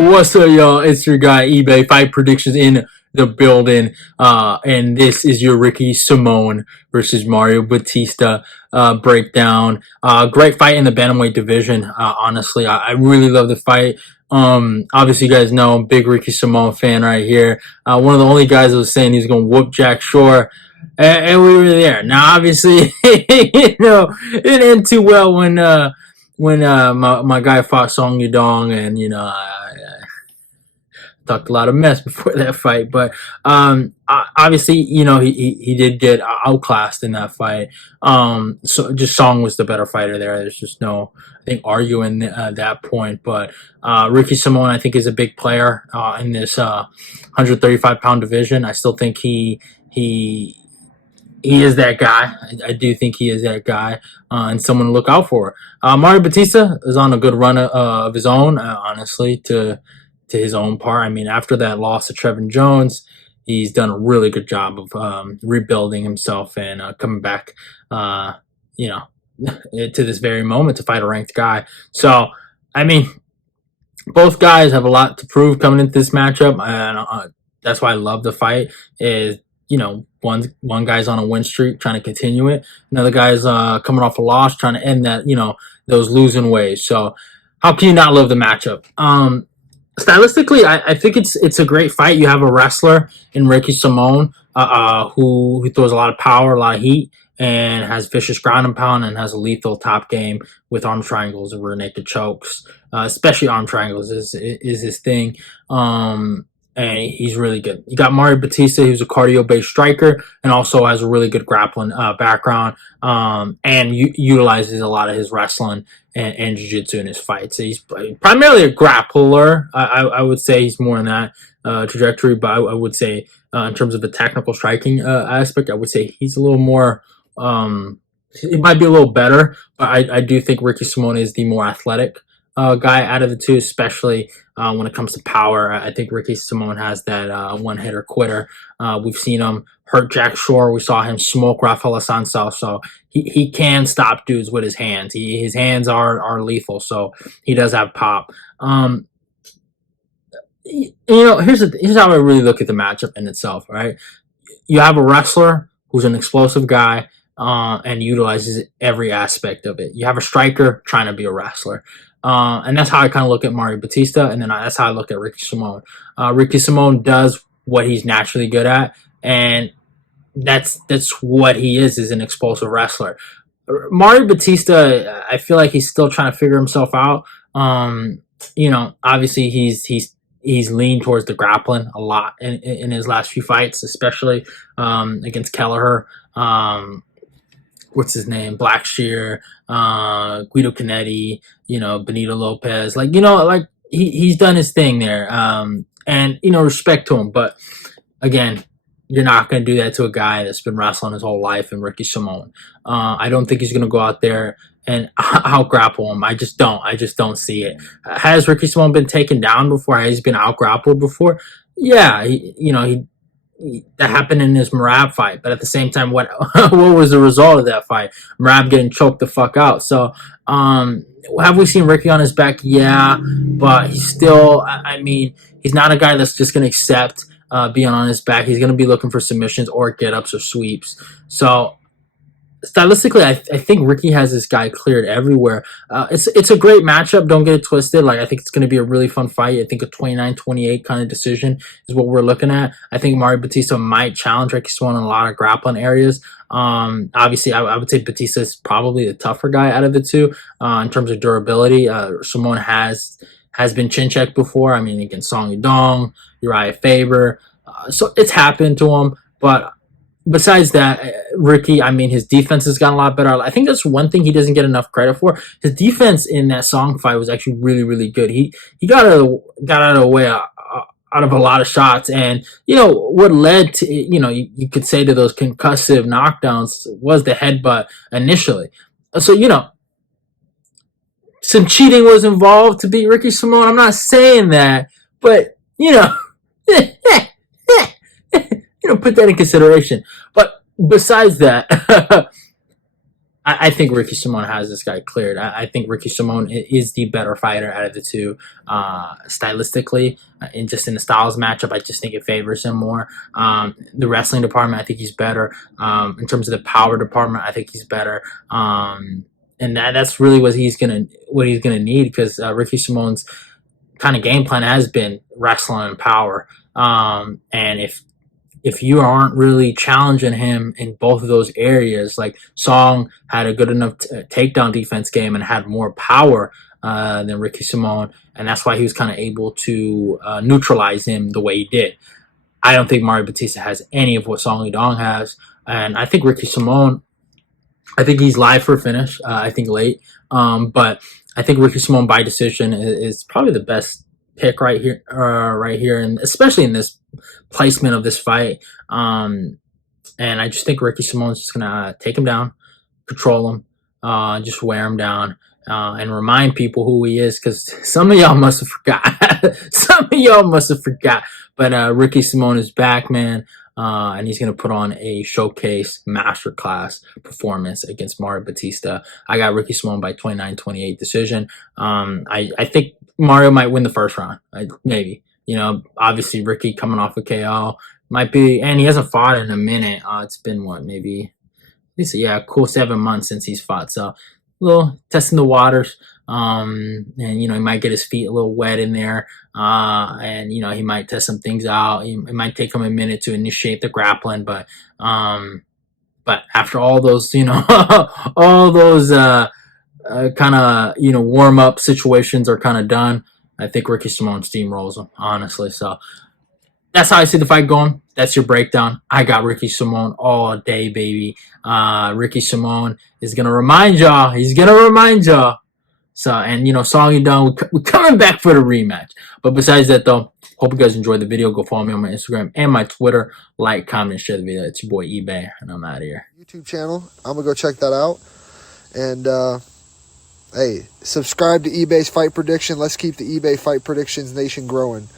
What's up, y'all? It's your guy eBay Fight Predictions in the building, and this is your Ricky Simone versus Mario Bautista breakdown. Great fight in the bantamweight division. Honestly, I really love the fight. Obviously, you guys know I'm a big Ricky Simone fan right here. One of the only guys that was saying he's going to whoop Jack Shore. And we were there. Now, obviously, it didn't end too well when my guy fought Song Yudong, and I talked a lot of mess before that fight, but obviously, he did get outclassed in that fight. So just Song was the better fighter there. There's just no, I think, arguing that point. But Ricky Simone, I think, is a big player in this 135-pound division. I still think he is that guy. I do think he is that guy, and someone to look out for. Mario Bautista is on a good run of his own, honestly, to his own part. I mean, after that loss to Trevin Jones, he's done a really good job of rebuilding himself and coming back, to this very moment to fight a ranked guy. So, I mean, both guys have a lot to prove coming into this matchup, and that's why I love the fight. Is one guy's on a win streak trying to continue it. Another guy's coming off a loss trying to end that, those losing ways. So how can you not love the matchup? Stylistically, I think it's a great fight. You have a wrestler in Ricky Simone who throws a lot of power, a lot of heat, and has vicious ground and pound, and has a lethal top game with arm triangles and rear naked chokes. Especially arm triangles is his thing. And he's really good. You got Mario Bautista, who's a cardio-based striker and also has a really good grappling background, and utilizes a lot of his wrestling and jiu-jitsu in his fights. So he's primarily a grappler. I would say he's more in that trajectory, but I would say in terms of the technical striking aspect, I would say he's a little more, he might be a little better, but I do think Ricky Simone is the more athletic guy out of the two, especially when it comes to power. I think Ricky Simone has that one-hitter quitter. We've seen him hurt Jack Shore. We saw him smoke Rafael Sansao. So he can stop dudes with his hands. His hands are lethal, so he does have pop. Here's how I really look at the matchup in itself, right? You have a wrestler who's an explosive guy and utilizes every aspect of it. You have a striker trying to be a wrestler. And that's how I kind of look at Mario Bautista, and then that's how I look at Ricky Simone. Ricky Simone does what he's naturally good at, and that's what he is an explosive wrestler. Mario Bautista, I feel like he's still trying to figure himself out. Obviously he's leaned towards the grappling a lot in his last few fights, especially against Kelleher. What's his name? Blackshear, Guido Canetti, Benito Lopez. He's done his thing there. And respect to him. But again, you're not going to do that to a guy that's been wrestling his whole life in Ricky Simone. I don't think he's going to go out there and out grapple him. I just don't see it. Has Ricky Simone been taken down before? Has he been out grappled before? Yeah, that happened in his Merab fight, but at the same time, what was the result of that fight? Merab getting choked the fuck out. So, have we seen Ricky on his back? Yeah, but he's still, he's not a guy that's just going to accept being on his back. He's going to be looking for submissions or get-ups or sweeps. So, stylistically, I think Ricky has this guy cleared everywhere. It's a great matchup. Don't get it twisted. I think it's going to be a really fun fight. I think a 29-28 kind of decision is what we're looking at. I think Mario Bautista might challenge Ricky Simone in a lot of grappling areas. Obviously, I would say Bautista is probably the tougher guy out of the two in terms of durability. Simone has been chin checked before. Against Song Yudong, Uriah Faber. So it's happened to him, but besides that, Ricky, his defense has gotten a lot better. I think that's one thing he doesn't get enough credit for. His defense in that Song fight was actually really, really good. He got out of the way out of a lot of shots, and what led to you could say to those concussive knockdowns was the headbutt initially. So some cheating was involved to beat Ricky Simone. I'm not saying that, but put that in consideration. But besides that, I think Ricky Simone has this guy cleared. I think Ricky Simone is the better fighter out of the two, stylistically, and just in the styles matchup. I just think it favors him more. The wrestling department, I think he's better. In terms of the power department, I think he's better. And that's really what he's gonna need, because Ricky Simone's kind of game plan has been wrestling and power. And if you aren't really challenging him in both of those areas, like Song had a good enough takedown defense game and had more power than Ricky Simone, and that's why he was kind of able to neutralize him the way he did. I don't think Mario Bautista has any of what Song Yudong has, and I think Ricky Simone, I think he's live for a finish. I think late, but I think Ricky Simone by decision is probably the best pick right here, and especially in this placement of this fight. And I just think Ricky Simone's just gonna take him down, control him, just wear him down, and remind people who he is, because some of y'all must have forgot. Some of y'all must have forgot. But Ricky Simone is back, man. And he's going to put on a showcase masterclass performance against Mario Bautista. I got Ricky Simone by 29-28 decision. I think Mario might win the first round. Maybe. Obviously Ricky coming off a KO might be, and he hasn't fought in a minute. It's been what, maybe, cool 7 months since he's fought. So a little testing the waters. And he might get his feet a little wet in there, and he might test some things out. It might take him a minute to initiate the grappling, but after all those all those kind of warm up situations are kind of done, I think Ricky Simone steamrolls him, honestly. So that's how I see the fight going. That's your breakdown. I got Ricky Simone all day, baby. Ricky Simone is gonna remind y'all. He's gonna remind y'all. So, and Song Yudong, we're coming back for the rematch. But besides that, though, hope you guys enjoyed the video. Go follow me on my Instagram and my Twitter. Like, comment, and share the video. It's your boy eBay, and I'm out of here. YouTube channel. I'm gonna go check that out. And hey, subscribe to eBay's Fight Prediction. Let's keep the eBay Fight Predictions Nation growing.